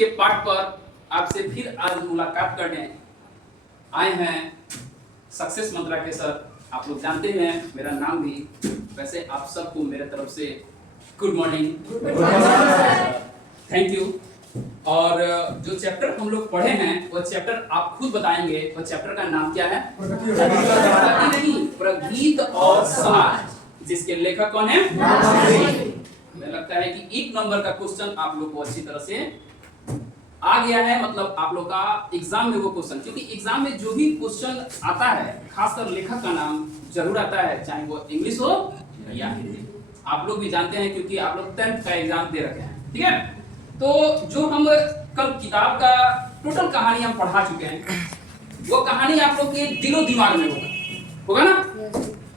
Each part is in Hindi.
के पाठ पर आपसे फिर आज मुलाकात करने आए हैं सक्सेस मंत्रा के सर। आप लोग जानते हैं मेरा नाम भी, वैसे आप सबको मेरे तरफ से गुड मॉर्निंग, थैंक यू। और जो चैप्टर हम लोग पढ़े हैं वो चैप्टर आप खुद बताएंगे, वो चैप्टर का नाम क्या है? प्रगति नहीं, प्रगीत और समाज, जिसके लेखक कौन है? मुझे लगता है कि एक नंबर का क्वेश्चन आप लोग को अच्छी तरह से आ गया है, मतलब आप लोग का एग्जाम में वो क्वेश्चन, क्योंकि एग्जाम में जो भी क्वेश्चन आता है खासकर लेखक का नाम जरूर आता है, चाहे वो इंग्लिश हो या हिंदी। आप लोग भी जानते हैं क्योंकि आप लोग 10th का एग्जाम दे रखे हैं, ठीक है? तो जो हम कल किताब का टोटल कहानी हम पढ़ा चुके हैं, वो कहानी आप लोग के दिलो दिमाग में होगा ना?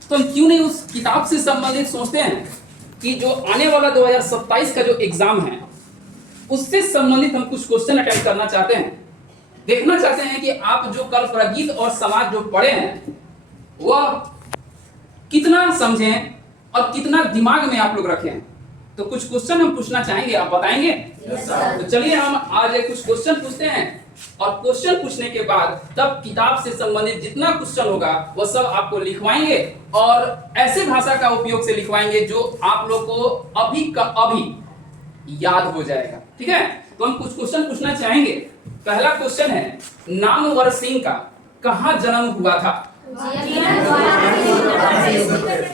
तो हम क्यों नहीं उस किताब से संबंधित सोचते हैं कि जो आने वाला 2027 का जो एग्जाम है उससे संबंधित हम कुछ क्वेश्चन अटेम्प्ट करना चाहते हैं, देखना चाहते हैं कि आप जो कल प्रगीत और समाज जो पढ़े हैं वह कितना समझें और कितना दिमाग में आप लोग रखें। तो कुछ क्वेश्चन हम पूछना चाहेंगे, आप बताएंगे? तो चलिए हम आज कुछ क्वेश्चन पूछते हैं और क्वेश्चन पूछने के बाद तब किताब से संबंधित जितना क्वेश्चन होगा वह सब आपको लिखवाएंगे और ऐसे भाषा का उपयोग से लिखवाएंगे जो आप लोग को अभी का अभी याद हो जाएगा, ठीक है? तो हम कुछ क्वेश्चन पूछना चाहेंगे। पहला क्वेश्चन है, नामवर सिंह का कहाँ जन्म हुआ था?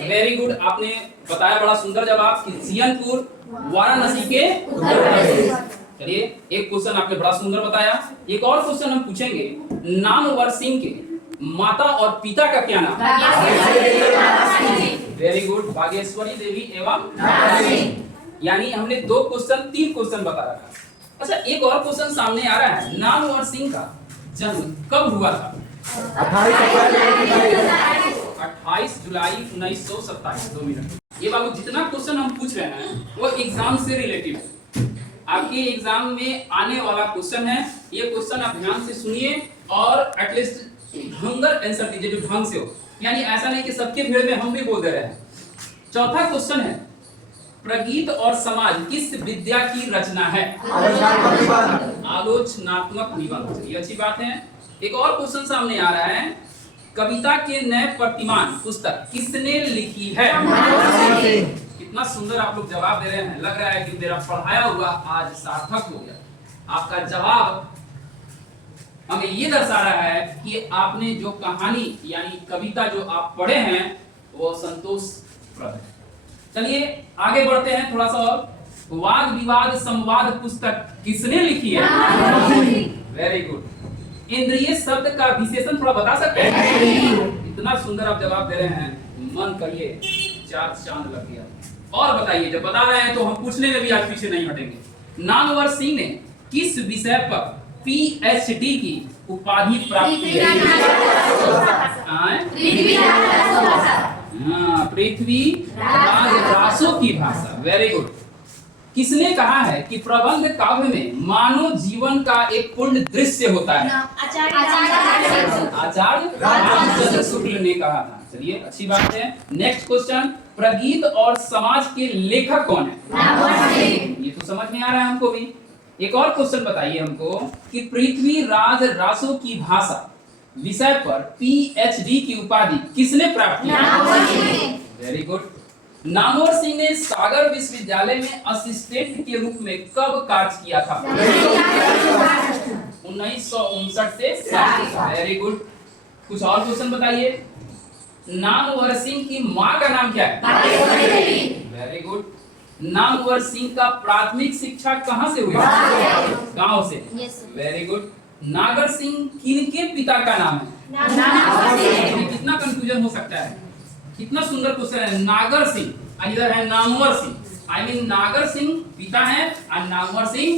वेरी गुड, आपने बताया, बड़ा सुंदर जवाब कि जियनपुर वाराणसी के उत्तर प्रदेश। चलिए एक क्वेश्चन आपने बड़ा सुंदर बताया। एक और क्वेश्चन हम पूछेंगे, नामवर सिंह के माता और पिता का क्या नाम? वेरी गुड, बागेश्वरी देवी एवं, यानी हमने तीन क्वेश्चन बताया था। अच्छा, एक और क्वेश्चन सामने आ रहा है, नामवर सिंह का जन्म कब हुआ था? 28 जुलाई 1927। 2 मिनट। ये बाबू जितना क्वेश्चन हम पूछ रहे हैं वो एग्जाम से रिलेटिव है, आपके एग्जाम में आने वाला क्वेश्चन है। ये क्वेश्चन आप ध्यान से सुनिए और एटलीस्ट ढंगर आंसर दीजिए, जो ढंग से हो, यानी ऐसा नहीं कि सबके भीड़ में हम भी बोल दे रहे हैं। चौथा क्वेश्चन है, प्रगीत और समाज किस विद्या की रचना है? आलोचनात्मक निबंध। ये अच्छी बात है। एक और क्वेश्चन सामने आ रहा है, कविता के नए प्रतिमान पुस्तक किसने लिखी है? कितना सुंदर आप लोग जवाब दे रहे हैं, लग रहा है कि मेरा पढ़ाया हुआ आज सार्थक हो गया। आपका जवाब हमें ये दर्शा रहा है कि आपने जो कहानी यानी कविता जो आप पढ़े हैं वो संतोषप्रद है। चलिए आगे बढ़ते हैं थोड़ा सा और। वाद विवाद संवाद पुस्तक किसने लिखी है? Very good. इंद्रिय शब्द का विशेषण थोड़ा बता सकते हैं? इतना सुंदर आप जवाब दे रहे हैं, मन कहिए 4 चांद लग गया। और बताइए, जब बता रहे हैं तो हम पूछने में भी आज पीछे नहीं हटेंगे। नामवर सिंह ने किस विषय पर पीएचडी की उपाधि प्राप्त की है? पृथ्वी राज रासों की भाषा। Very good. किसने कहा है कि प्रबंध काव्य में मानव जीवन का एक पूर्ण दृश्य होता है? आचार्य रामचंद्र शुक्ल ने कहा था। चलिए अच्छी बात है। नेक्स्ट क्वेश्चन, प्रगीत और समाज के लेखक कौन है? ये तो समझ में आ रहा है हमको भी। एक और क्वेश्चन बताइए हमको कि पृथ्वी राज रासों की भाषा विषय पर पीएचडी की उपाधि किसने प्राप्त की? Very good. नामवर सिंह ने सागर विश्वविद्यालय में असिस्टेंट के रूप में कब कार्य किया था? 1959 से 60। Very good. कुछ और क्वेश्चन बताइए। नामवर सिंह की माँ का नाम क्या है? Very good. नामवर सिंह का प्राथमिक शिक्षा कहाँ से हुई? गांव से। Very good. नागर सिंह किनके पिता का नाम है? कितना कंफ्यूजन हो सकता है, कितना सुंदर क्वेश्चन है। नागर सिंह, इधर है नामवर सिंह। आई मीन नागर सिंह पिता है और नामवर सिंह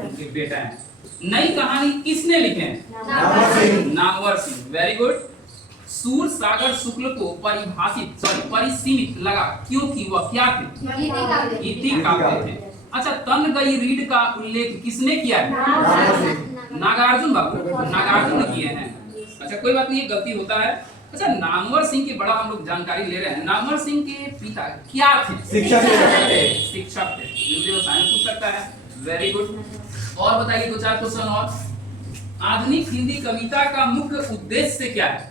उनके बेटा है। नई कहानी किसने लिखे हैं? नामवर सिंह। Very good. सूर सागर शुक्ल को परिसीमित लगा क्योंकि वह क्या थे? इति काव्य थे। अच्छा, तन गई रीढ़ का उल्लेख किसने किया है? नागार्जुन बाबू, नागार्जुन ने किए हैं। अच्छा कोई बात नहीं, ये गलती होता है। अच्छा, नामवर सिंह की बड़ा हम लोग जानकारी ले रहे हैं। नामवर सिंह के पिता क्या थे? शिक्षक थे। शिक्षक थे। पूछ सकता है। Very good. और बताइए दो चार क्वेश्चन और। आधुनिक हिंदी कविता का मुख्य उद्देश्य क्या है,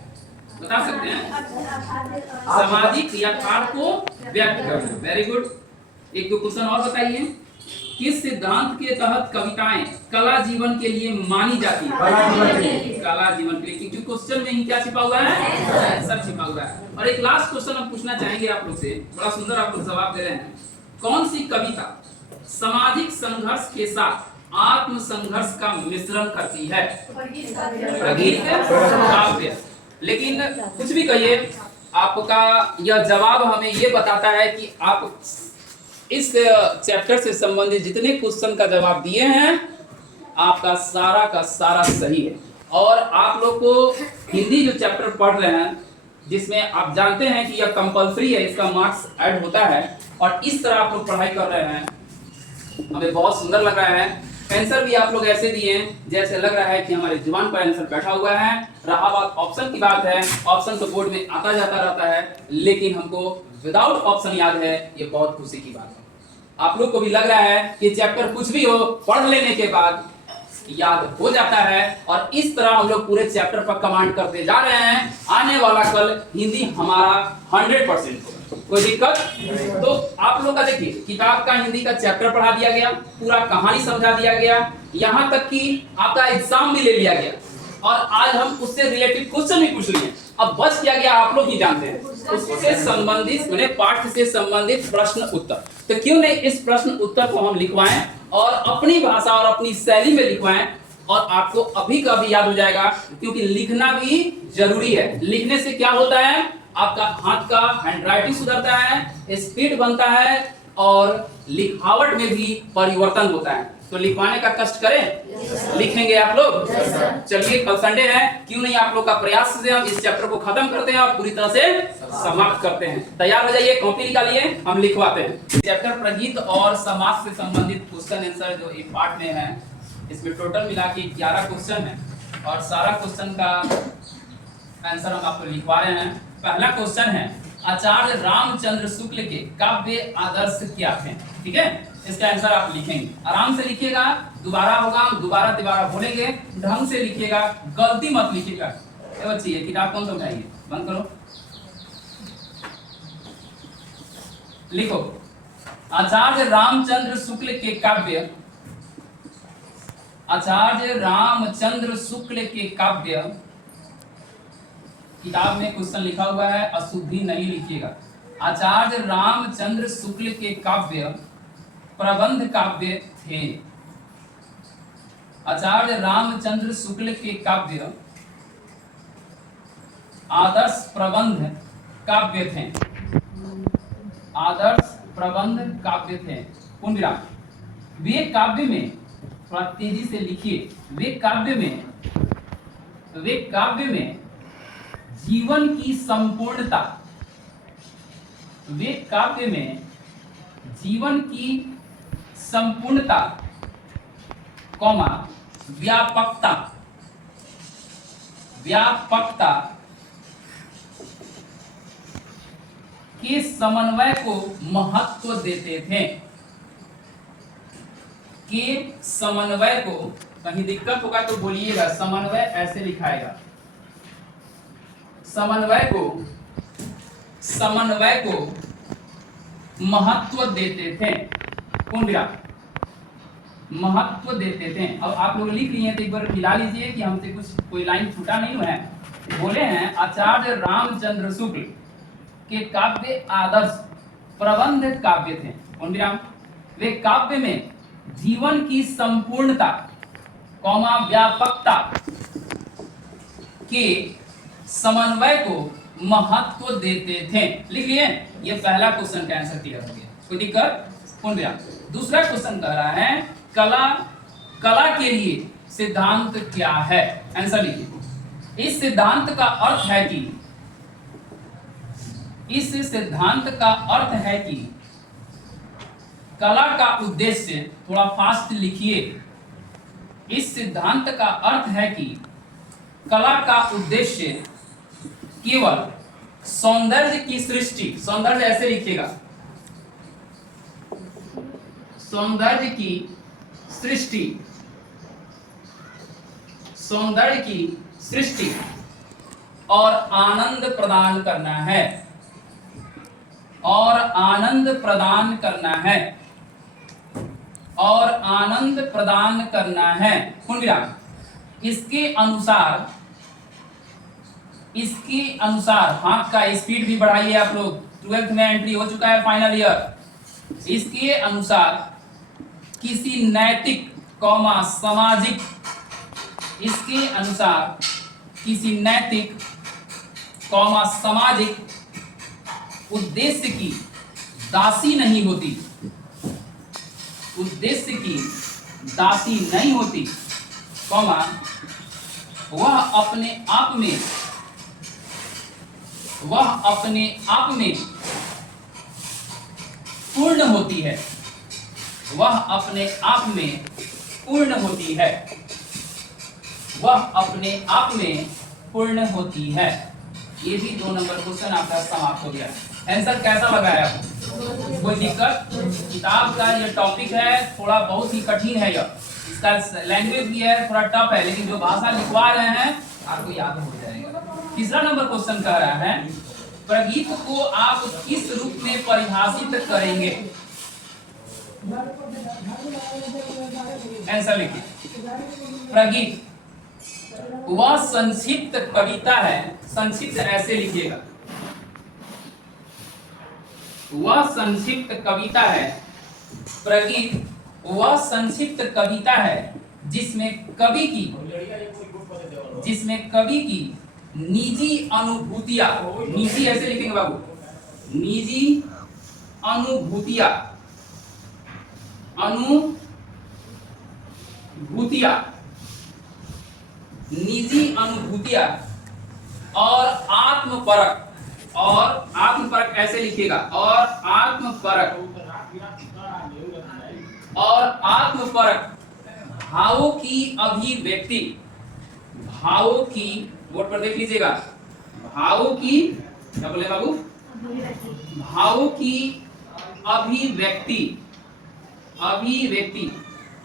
बता सकते हैं? सामाजिक यथार्थ को व्यक्त करना। Very good. एक दो क्वेश्चन और बताइए। किस सिद्धांत के तहत कविताएं कला जीवन के लिए मानी जाती है? कला जीवन के लिए, क्योंकि क्वेश्चन में ही क्या छिपा हुआ है? सब छिपा हुआ है। और एक लास्ट क्वेश्चन हम पूछना चाहेंगे आप लोग से, बड़ा सुंदर आप लोग जवाब दे रहे हैं। कौन सी कविता सामाजिक संघर्ष के साथ आत्म संघर्ष का मिश्रण करती है? प्रगीत काव्य। लेकिन कुछ भी कहिए, आपका यह जवाब हमें ये बताता है कि आप इस चैप्टर से संबंधित जितने क्वेश्चन का जवाब दिए हैं, आपका सारा का सारा सही है। और आप लोग को हिंदी जो चैप्टर पढ़ रहे हैं, जिसमें आप जानते हैं कि यह कंपलसरी है, इसका मार्क्स ऐड होता है, और इस तरह आप लोग पढ़ाई कर रहे हैं, हमें बहुत सुंदर लग रहा है। आंसर भी आप लोग ऐसे दिए हैं जैसे लग रहा है कि हमारे जुबान पर आंसर बैठा हुआ है। रहा बात ऑप्शन की बात है, ऑप्शन तो बोर्ड में आता जाता रहता है, लेकिन हमको विदाउट ऑप्शन याद है, ये बहुत खुशी की बात है। आप लोग को भी लग रहा है कि चैप्टर कुछ भी हो, पढ़ लेने के बाद याद हो जाता है, और इस तरह हम लोग पूरे चैप्टर पर कमांड करते जा रहे हैं। आने वाला कल हिंदी हमारा 100% होगा, कोई दिक्कत? तो आप लोग का देखिए, किताब का हिंदी का चैप्टर पढ़ा दिया गया, पूरा कहानी समझा दिया गया, यहाँ तक कि आपका एग्जाम भी ले लिया गया, और आज हम उससे रिलेटेड क्वेश्चन भी पूछ लिए। अब बच क्या गया आप लोग ही जानते हैं, उससे संबंधित मैंने पाठ से संबंधित प्रश्न उत्तर। तो क्यों नहीं इस प्रश्न उत्तर को हम लिखवाएं और अपनी भाषा और अपनी शैली में लिखवाएं, और आपको अभी का भी याद हो जाएगा, क्योंकि लिखना भी जरूरी है। लिखने से क्या होता है, आपका हाथ का हैंडराइटिंग सुधरता है, स्पीड बनता है, और लिखावट में भी परिवर्तन होता है। तो लिखवाने का कष्ट करें, लिखेंगे आप लोग। चलिए कल संडे है, क्यों नहीं आप लोग का प्रयास से हम इस चैप्टर को खत्म करते हैं और पूरी तरह से समाप्त करते हैं। तैयार हो जाइए, कॉपी निकालिए, हम लिखवाते हैं। चैप्टर प्रगीत और समाज से संबंधित क्वेश्चन आंसर जो इस पार्ट में है, इसमें टोटल मिला के 11 क्वेश्चन है, और सारा क्वेश्चन का आंसर हम आपको लिखवा रहे हैं। पहला क्वेश्चन है, आचार्य रामचंद्र शुक्ल के काव्य आदर्श क्या थे? ठीक है, इसका आंसर आप लिखेंगे, आराम से लिखिएगा, दोबारा होगा, दोबारा तिबारा बोलेंगे, ढंग से लिखिएगा, गलती मत लिखिएगा। बच्ची ये किताब कौन समझाइए, बंद करो, लिखो। आचार्य रामचंद्र शुक्ल के काव्य, आचार्य रामचंद्र शुक्ल के काव्य, किताब में क्वेश्चन लिखा हुआ है, अशुद्धि नहीं लिखिएगा। आचार्य रामचंद्र शुक्ल के काव्य प्रबंध काव्य थे। आचार्य रामचंद्र शुक्ल के काव्य आदर्श प्रबंध काव्य थे। आदर्श प्रबंध काव्य थे। पूर्ण विराम। वे काव्य में, थोड़ा तेजी से लिखिए, वे काव्य में जीवन की संपूर्णता, वे काव्य में जीवन की संपूर्णता, कौमा व्यापकता के समन्वय को महत्व देते थे। के समन्वय को, कहीं दिक्कत होगा तो बोलिएगा, समन्वय ऐसे लिखाएगा, समन्वय को महत्व देते थे। पूर्ण विराम। महत्व देते थे। अब आप लोग लिख लिए तो एक बार मिला लीजिए कि हमसे कुछ कोई लाइन छूटा नहीं हुआ है। बोले हैं आचार्य रामचंद्र शुक्ल के काव्य आदर्श प्रबंध काव्य थे। पूर्ण विराम। वे काव्य में जीवन की संपूर्णता, कौमा व्यापकता के समन्वय को महत्व देते थे। लिख लिए, ये पहला क्वेश्चन का आंसर क्लियर हो गया, कोई दिक्कत? पूर्ण विराम। दूसरा क्वेश्चन कह रहा है कला के लिए सिद्धांत क्या है? आंसर लिखिए। इस सिद्धांत का अर्थ है कि, इस सिद्धांत का अर्थ है कि कला का उद्देश्य, थोड़ा फास्ट लिखिए, इस सिद्धांत का अर्थ है कि कला का उद्देश्य केवल सौंदर्य की सृष्टि, सौंदर्य ऐसे लिखिएगा, सौंदर्य की सृष्टि सौंदर्य की सृष्टि और आनंद प्रदान करना है, और आनंद प्रदान करना है, और आनंद प्रदान करना है। पूर्ण विराम। इसके अनुसार, इसके अनुसार हाथ का स्पीड भी बढ़ाइए आप लोग, 12th में एंट्री हो चुका है, फाइनल ईयर। इसके अनुसार किसी नैतिक कौमा सामाजिक, इसके अनुसार किसी नैतिक कौमा सामाजिक उद्देश्य की दासी नहीं होती, उद्देश्य की दासी नहीं होती, कौमा वह अपने आप में, वह अपने आप में पूर्ण होती है, वह अपने आप में पूर्ण होती है, वह अपने आप में पूर्ण होती है। ये भी 2 नंबर क्वेश्चन आपका समाप्त हो गया। आंसर कैसा लगा है आपको? कोई दिक्कत? किताब का ये टॉपिक है थोड़ा बहुत ही कठिन है, यह इसका लैंग्वेज भी है थोड़ा टफ है, लेकिन जो भाषा लिखवा रहे हैं आपको याद हो जाएगा। तीसरा नंबर क्वेश्चन कह रहा है प्रगीत को आप किस रूप में परिभाषित करेंगे? आंसर लिखिए। प्रगीत वह संक्षिप्त कविता है, संक्षिप्त ऐसे लिखिएगा, वह संक्षिप्त कविता है। प्रगीत वह संक्षिप्त कविता है जिसमें कवि की निजी अनुभूतियां, निजी ऐसे लिखेंगे बाबू, निजी अनुभूतियां, निजी अनुभूतियां और आत्मपरक, और आत्मपरक ऐसे लिखिएगा, और आत्मपरक, और आत्मपरक भावों की अभिव्यक्ति, भावों की, बोर्ड पर देख लीजिएगा, भावों की, क्या बोले बाबू? भावों की अभिव्यक्ति, अभिव्यक्ति,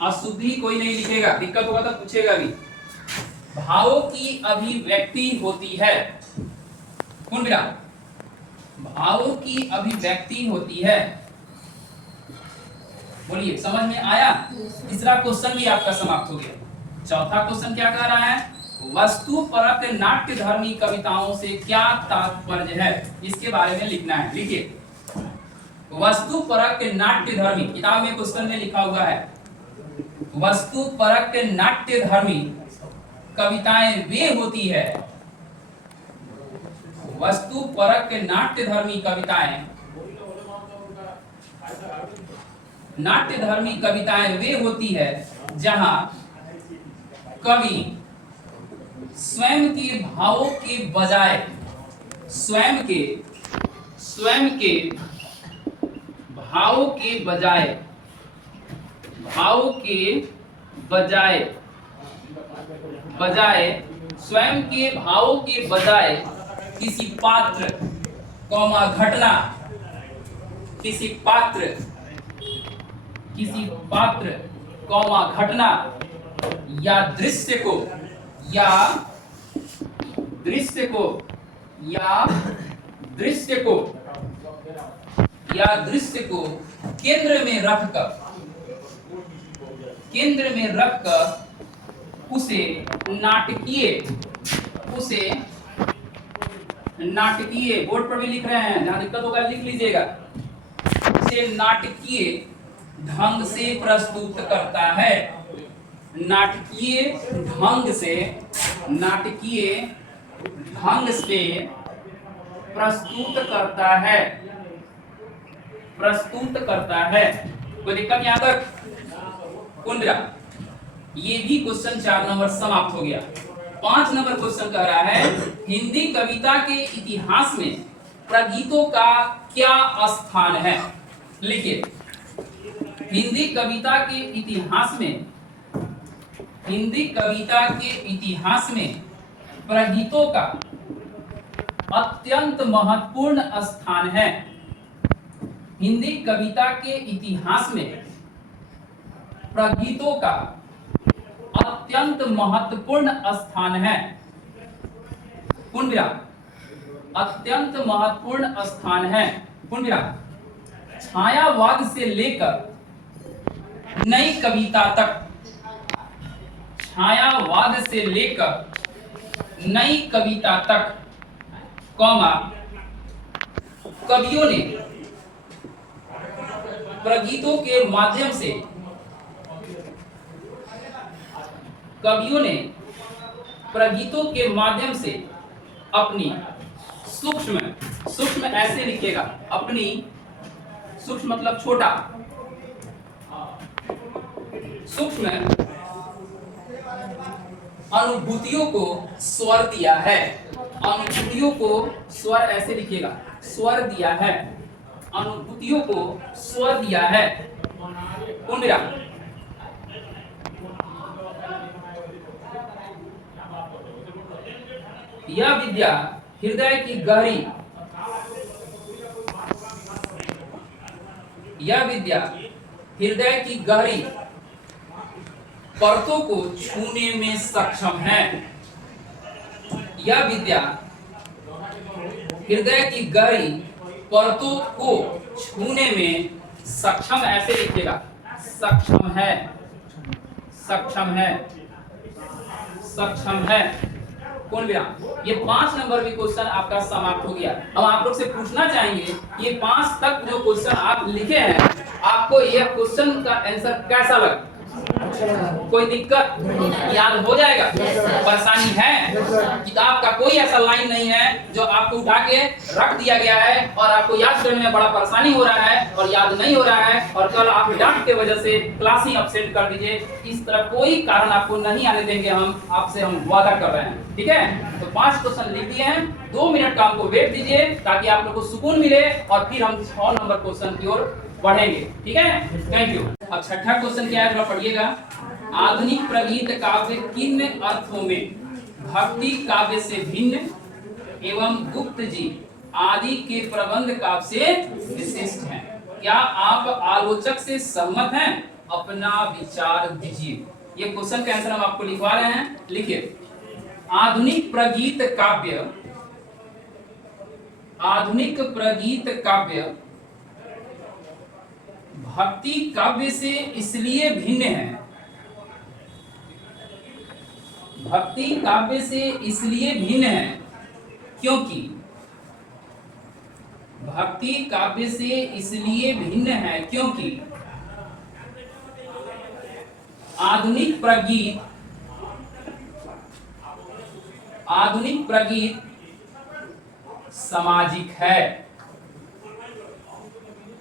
अशुद्धि कोई नहीं लिखेगा, दिक्कत होगा तो पूछेगा भी। भावों की अभिव्यक्ति होती है, पूर्ण विराम, भावों की अभिव्यक्ति होती है। बोलिए समझ में आया? तीसरा क्वेश्चन भी आपका समाप्त हो गया। चौथा क्वेश्चन क्या कह रहा है? वस्तुपरक नाट्य धर्मी कविताओं से क्या तात्पर्य है, इसके बारे में लिखना है। लिखिए, वस्तुपरक नाट्य धर्मी, किताब में क्वेश्चन में लिखा हुआ है वस्तुपरक नाट्य धर्मी कविताएं वे होती है, वस्तुपरक नाट्य धर्मी कविताएं, नाट्य धर्मी कविताएं वे होती है जहां कवि स्वयं के भावों के बजाय, स्वयं के भावों के बजाय, भावों के बजाय, स्वयं के भावों के बजाय किसी पात्र कौमा घटना, किसी पात्र कौमा घटना या दृश्य को, या दृश्य को, या दृश्य को, या दृश्य को केंद्र में रखकर उसे नाटकीय, बोर्ड पर भी लिख रहे हैं, जहां दिक्कत होगा लिख लीजिएगा, उसे नाटकीय ढंग से प्रस्तुत करता है, नाटकीय ढंग से प्रस्तुत करता है। कोई दिक्कत यहां तक? कुंद्रा, ये भी क्वेश्चन 4 नंबर समाप्त हो गया। 5 नंबर क्वेश्चन कह रहा है हिंदी कविता के इतिहास में प्रगीतों का क्या स्थान है? लिखिए, हिंदी कविता के इतिहास में प्रगीतों का अत्यंत महत्वपूर्ण स्थान है। हिंदी कविता के इतिहास में प्रगीतों का अत्यंत महत्वपूर्ण स्थान है। पूर्ण विराम, अत्यंत महत्वपूर्ण स्थान है। पूर्ण विराम, छायावाद से लेकर नई कविता तक, छायावाद से लेकर नई कविता तक, कौमा, कवियों ने प्रगीतों के माध्यम से, कवियों ने प्रगीतों के माध्यम से अपनी सूक्ष्म, सूक्ष्म ऐसे लिखेगा, अपनी सूक्ष्म मतलब छोटा, सूक्ष्म अनुभूतियों को स्वर दिया है। अनुभूतियों को स्वर ऐसे लिखेगा, स्वर दिया है, अनुभूतियों को स्वर दिया है। पूर्ण विराम, यह विद्या हृदय की गहरी, यह विद्या हृदय की गहरी परतों को छूने में सक्षम है। यह विद्या हृदय की गहरी परतों को छूने में सक्षम, ऐसे लिखेगा, सक्षम है, सक्षम है, सक्षम है। पूर्ण विराम। ये 5 नंबर भी क्वेश्चन आपका समाप्त हो गया। अब आप लोग से पूछना चाहेंगे, ये 5 तक जो क्वेश्चन आप लिखे हैं, आपको यह क्वेश्चन का आंसर कैसा लगा? कोई दिक्कत? याद हो जाएगा? परेशानी है? किताब का कोई ऐसा लाइन नहीं है जो आपको उठा के रख दिया गया है और आपको याद करने में बड़ा परेशानी हो रहा है और याद नहीं हो रहा है और कल आप डांट के वजह से क्लास ही अपसेट कर दीजिए। इस तरह कोई कारण आपको नहीं आने देंगे, हम आपसे हम वादा कर रहे हैं। ठीक है, तो 5 क्वेश्चन लिख दिए हैं, 2 मिनट का हमको वेट दीजिए ताकि आप लोग को सुकून मिले और फिर हम 6 नंबर क्वेश्चन की ओर बढ़ेंगे। ठीक है, थैंक यू। अब छठा क्वेश्चन क्या है, जरा पढ़िएगा। आधुनिक प्रगीत काव्य किन अर्थों में भक्ति काव्य से भिन्न एवं गुप्त जी आदि के प्रबंध काव्य से विशिष्ट हैं? क्या आप आलोचक से सहमत हैं? अपना विचार दीजिए। ये क्वेश्चन का आंसर हम आपको लिखवा रहे हैं, लिखिए। आधुनिक प्रगीत काव्य, आधुनिक प्रगीत काव्य भक्ति काव्य से इसलिए भिन्न है, भक्ति काव्य से इसलिए भिन्न है क्योंकि, भक्ति काव्य से इसलिए भिन्न है क्योंकि आधुनिक प्रगीत, आधुनिक प्रगीत सामाजिक है,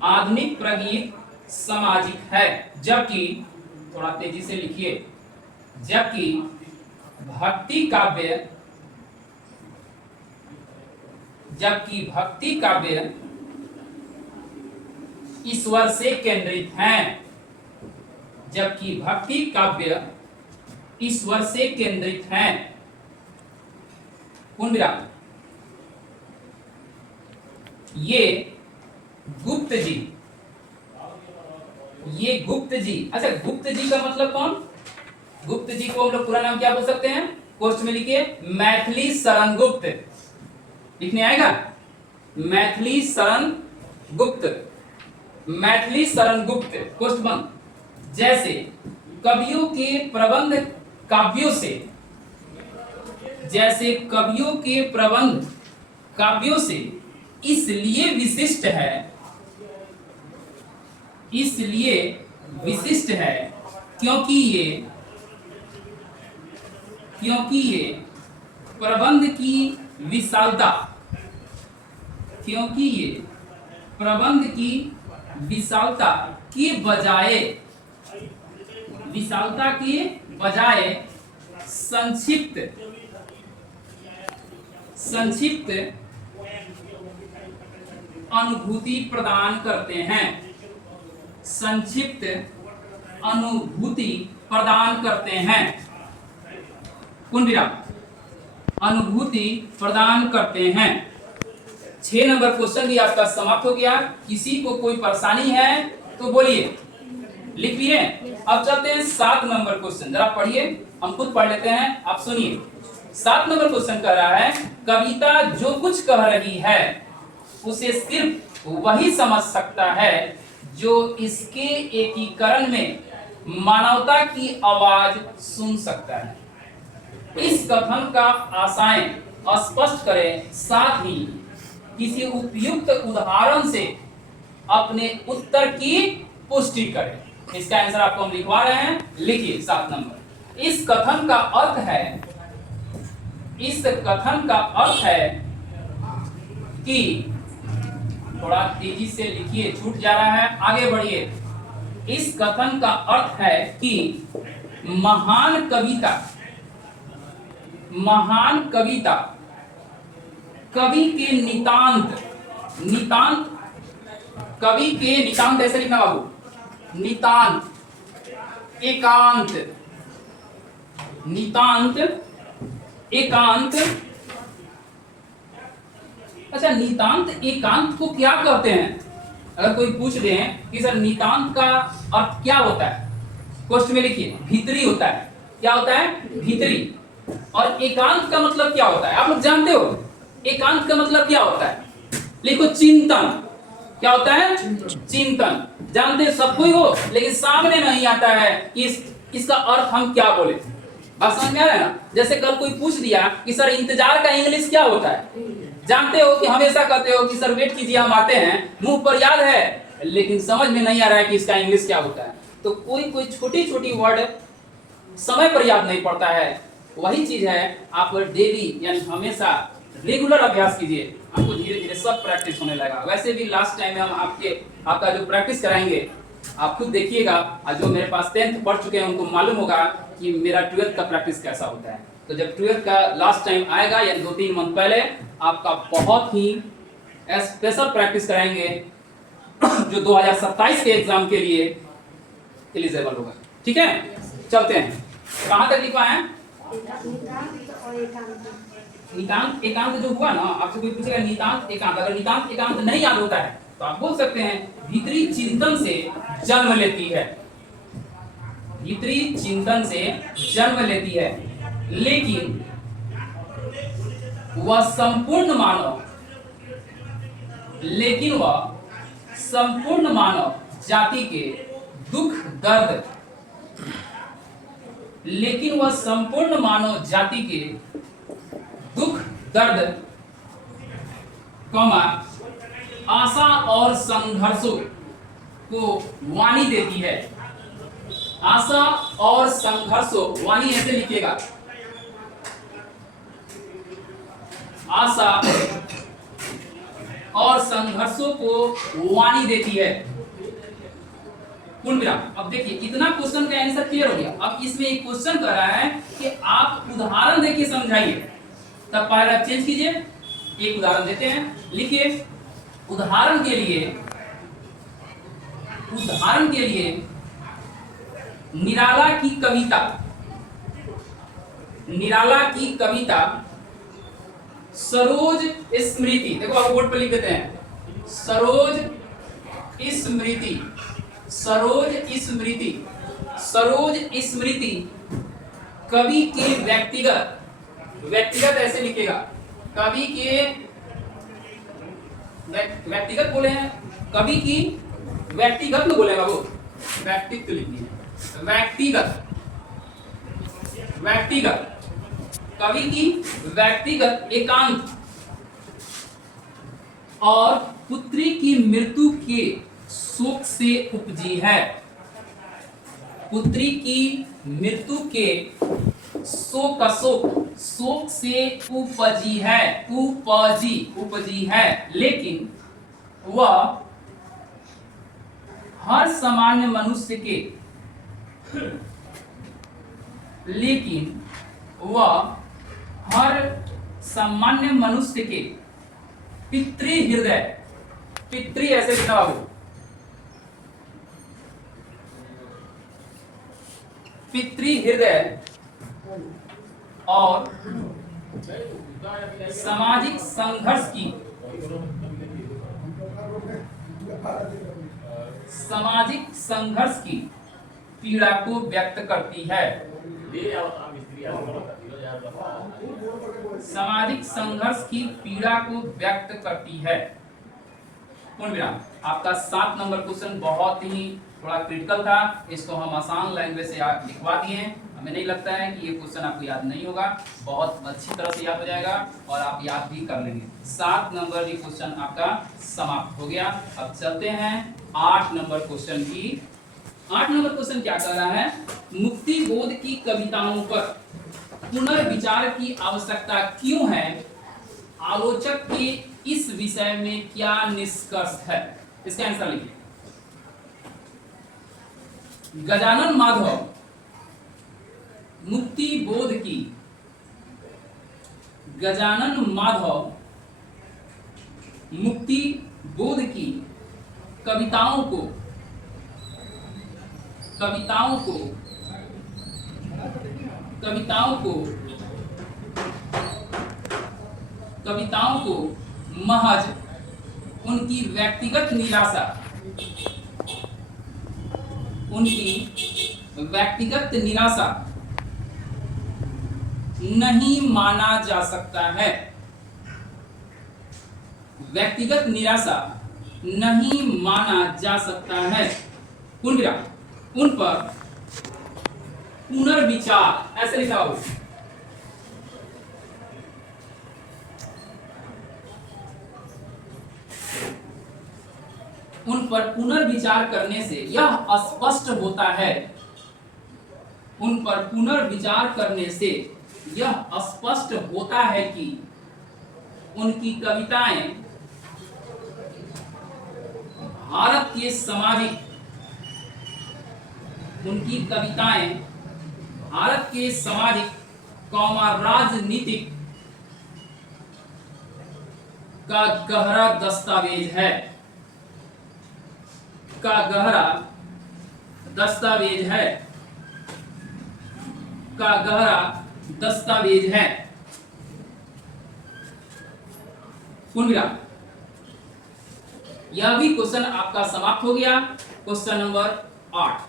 आधुनिक प्रगीत सामाजिक है, जबकि, थोड़ा तेजी से लिखिए, जबकि भक्ति काव्य, जबकि भक्ति काव्य ईश्वर से केंद्रित हैं, जबकि भक्ति काव्य ईश्वर से केंद्रित हैं। पूर्ण विराम। ये गुप्त जी, ये गुप्त जी, अच्छा गुप्त जी का मतलब कौन? गुप्त जी को हम लोग पूरा नाम क्या बोल सकते हैं? कोष्ठ में लिखिए, मैथिली शरण गुप्त। लिखने आएगा, मैथिली शरण गुप्त, मैथिली शरण गुप्त, कोष्ठ बंद। जैसे कवियों के प्रबंध काव्यों से, जैसे कवियों के प्रबंध काव्यों से इसलिए विशिष्ट है, इसलिए विशिष्ट है क्योंकि ये, क्योंकि ये प्रबंध की विशालता, क्योंकि ये प्रबंध की विशालता के बजाय, विशालता के बजाय संक्षिप्त, संक्षिप्त अनुभूति प्रदान करते हैं, संक्षिप्त अनुभूति प्रदान करते हैं। पूर्ण विराम। अनुभूति प्रदान करते हैं। 6 नंबर क्वेश्चन भी आपका समाप्त हो गया। किसी को कोई परेशानी है तो बोलिए, लिख लिए। अब चलते हैं 7 नंबर क्वेश्चन, जरा पढ़िए। हम खुद पढ़ लेते हैं, आप सुनिए। 7 नंबर क्वेश्चन कह रहा है कविता जो कुछ कह रही है उसे सिर्फ वही समझ सकता है जो इसके एकीकरण में मानवता की आवाज सुन सकता है। इस कथन का आशय स्पष्ट करें, साथ ही किसी उपयुक्त उदाहरण से अपने उत्तर की पुष्टि करें। इसका आंसर आपको हम लिखवा रहे हैं, लिखिए 7 नंबर। इस कथन का अर्थ है कि, थोड़ा तेजी से लिखिए, छूट जा रहा है, आगे बढ़िए। इस कथन का अर्थ है कि महान कविता कवि के नितांत ऐसे लिखना बाबू, नितांत एकांत। अच्छा, नितांत एकांत को क्या कहते हैं? अगर कोई पूछ दे कि सर नितांत का अर्थ क्या होता है, क्वेश्चन में लिखिए भीतरी होता है। क्या होता है? भीतरी। और एकांत का मतलब क्या होता है? आप लोग जानते हो एकांत का मतलब क्या होता है? लिखो चिंतन। क्या होता है? चिंतन। जानते सब कोई हो, लेकिन सामने नहीं आता है कि इसका अर्थ हम क्या बोले। बात समझ में आ रहा है ना? जैसे कल कोई पूछ दिया कि सर इंतजार का इंग्लिश क्या होता है? जानते हो कि हमेशा कहते हो कि सर वेट कीजिए हम आते हैं, मुंह पर याद है, लेकिन समझ में नहीं आ रहा है कि इसका इंग्लिश क्या होता है। तो कोई छोटी छोटी वर्ड समय पर याद नहीं पड़ता है। वही चीज है, आप डेली यानी हमेशा रेगुलर अभ्यास कीजिए, आपको धीरे धीरे सब प्रैक्टिस होने लगेगा। वैसे भी लास्ट टाइम में हम आपका जो प्रैक्टिस कराएंगे, आप खुद देखिएगा। जो मेरे पास 10th पढ़ चुके हैं उनको मालूम होगा कि मेरा 12th का प्रैक्टिस कैसा होता है। तो जब 12th का लास्ट टाइम आएगा या 2-3 मंथ पहले, आपका बहुत ही स्पेशल प्रैक्टिस कराएंगे जो 2027 के एग्जाम के लिए एलिजिबल होगा। ठीक है, चलते हैं। कहां तक लिखा है? नितांत एकांत जो हुआ ना, आपसे कोई पूछेगा नितांत एकांत, अगर नितांत एकांत नहीं याद होता है तो आप बोल सकते हैं भीतरी चिंतन से जन्म लेती है। भीतरी चिंतन से जन्म लेती है, लेकिन वह संपूर्ण मानव जाति के दुख दर्द, आशा और संघर्षों को वाणी देती है। आशा और संघर्षों, वाणी ऐसे लिखिएगा, आशा और संघर्षों को वाणी देती है। पूर्ण विराम। अब देखिए इतना क्वेश्चन का आंसर क्लियर हो गया। अब इसमें एक क्वेश्चन कर रहा है कि आप उदाहरण देके समझाइए। तब पैराग्राफ चेंज कीजिए, एक उदाहरण देते हैं, लिखिए उदाहरण के लिए निराला की कविता सरोज स्मृति, देखो आप बोर्ड पर लिख देते हैं, सरोज स्मृति कवि के व्यक्तिगत ऐसे लिखेगा, कवि के व्यक्तिगत बोले हैं, कवि की व्यक्तिगत में बोलेगा वो, व्यक्तित्व लिखिए, व्यक्तिगत कवि की व्यक्तिगत एकांत और पुत्री की मृत्यु के शोक से उपजी है। पुत्री की मृत्यु के शोक से उपजी है, लेकिन वह हर सामान्य मनुष्य के पितृ ऐसे लिखना बाबू, पितृ हृदय और सामाजिक संघर्ष की पीड़ा को व्यक्त करती है। सामाजिक संघर्ष की पीड़ा को व्यक्त करती है। पूर्ण विराम। आपका 7 नंबर क्वेश्चन बहुत ही थोड़ा क्रिटिकल था, इसको हम आसान लैंग्वेज से लिखवा दिए हैं। हमें नहीं लगता है कि ये क्वेश्चन आपको याद नहीं होगा, बहुत अच्छी तरह से याद हो जाएगा और आप याद भी कर लेंगे। 7 नंबर ये क्वेश्चन आपका समाप्त हो गया। अब चलते हैं 8 नंबर क्वेश्चन की। 8 नंबर क्वेश्चन क्या कर रहा है? मुक्ति बोध की कविताओं पर पुनर्विचार की आवश्यकता क्यों है? आलोचक के इस विषय में क्या निष्कर्ष है? इसका आंसर लिखिए। गजानन माधव मुक्ति बोध की, गजानन माधव मुक्ति बोध की कविताओं को महज उनकी व्यक्तिगत निराशा नहीं माना जा सकता है। व्यक्तिगत निराशा नहीं माना जा सकता है। उन पर पुनर्विचार, ऐसे लिखा हो, उन पर पुनर्विचार करने से यह स्पष्ट होता है, उन पर पुनर्विचार करने से यह स्पष्ट होता है कि उनकी कविताएं भारत के सामाजिक राजनीतिक का गहरा दस्तावेज है, यह भी क्वेश्चन आपका समाप्त हो गया। Question number 8।